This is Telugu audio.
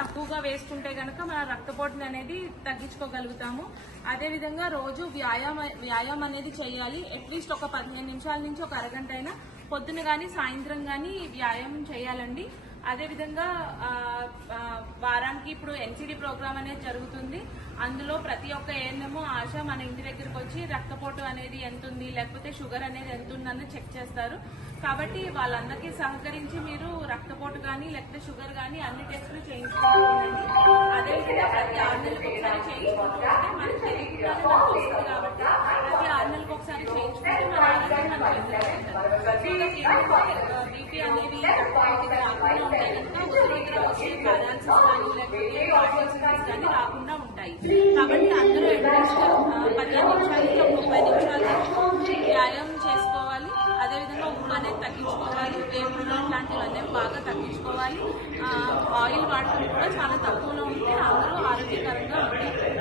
తక్కువగా వేసుకుంటే కనుక మన రక్తపోటుని అనేది తగ్గించుకోగలుగుతాము. అదేవిధంగా రోజు వ్యాయామం అనేది చేయాలి. అట్లీస్ట్ ఒక 15 నిమిషాల నుంచి ఒక అరగంట అయినా పొద్దున కానీ సాయంత్రం కానీ వ్యాయామం చేయాలండి. అదేవిధంగా వారానికి ఇప్పుడు ఎన్సిడి ప్రోగ్రామ్ అనేది జరుగుతుంది. అందులో ప్రతి ఒక్క ఏఎన్ఎం ఆశ మన ఇంటి దగ్గరకు వచ్చి రక్తపోటు అనేది ఎంత ఉంది, లేకపోతే షుగర్ అనేది ఎంత ఉందని చెక్ చేస్తారు. కాబట్టి వాళ్ళందరికీ సహకరించి మీరు రక్తపోటు కానీ లేకపోతే షుగర్ కానీ అన్ని టెస్టులు చేయించుకోవాలండి. అదేవిధంగా ప్రతి 6 నెలలకు ఒకసారి చేయించుకుంటే మనకు తెలియకుండానే మనకు వస్తుంది. కాబట్టి ప్రతి 6 నెలలకు ఒకసారి చేయించుకుంటే మన ఆరోగ్యం బీపీ అనేది రాకుండా ఉంటాయి కనుక ఉత్తర వచ్చి పారాలసిస్ కానీ లేకపోతే పార్కిన్సన్స్ కానీ రాకుండా ఉంటాయి. కాబట్టి అందరూ అట్లీస్ట్ 15 నిమిషాలు 30 నిమిషాలు వ్యాయామం చేసుకోవాలి. అదేవిధంగా ఉప్పు అనేది తగ్గించుకోవాలి. వేపుడు ఇట్లాంటివన్నీ బాగా తగ్గించుకోవాలి. ఆయిల్ వాడటం కూడా చాలా తక్కువలో ఉంటే అందరూ ఆరోగ్యకరంగా ఉంటారు.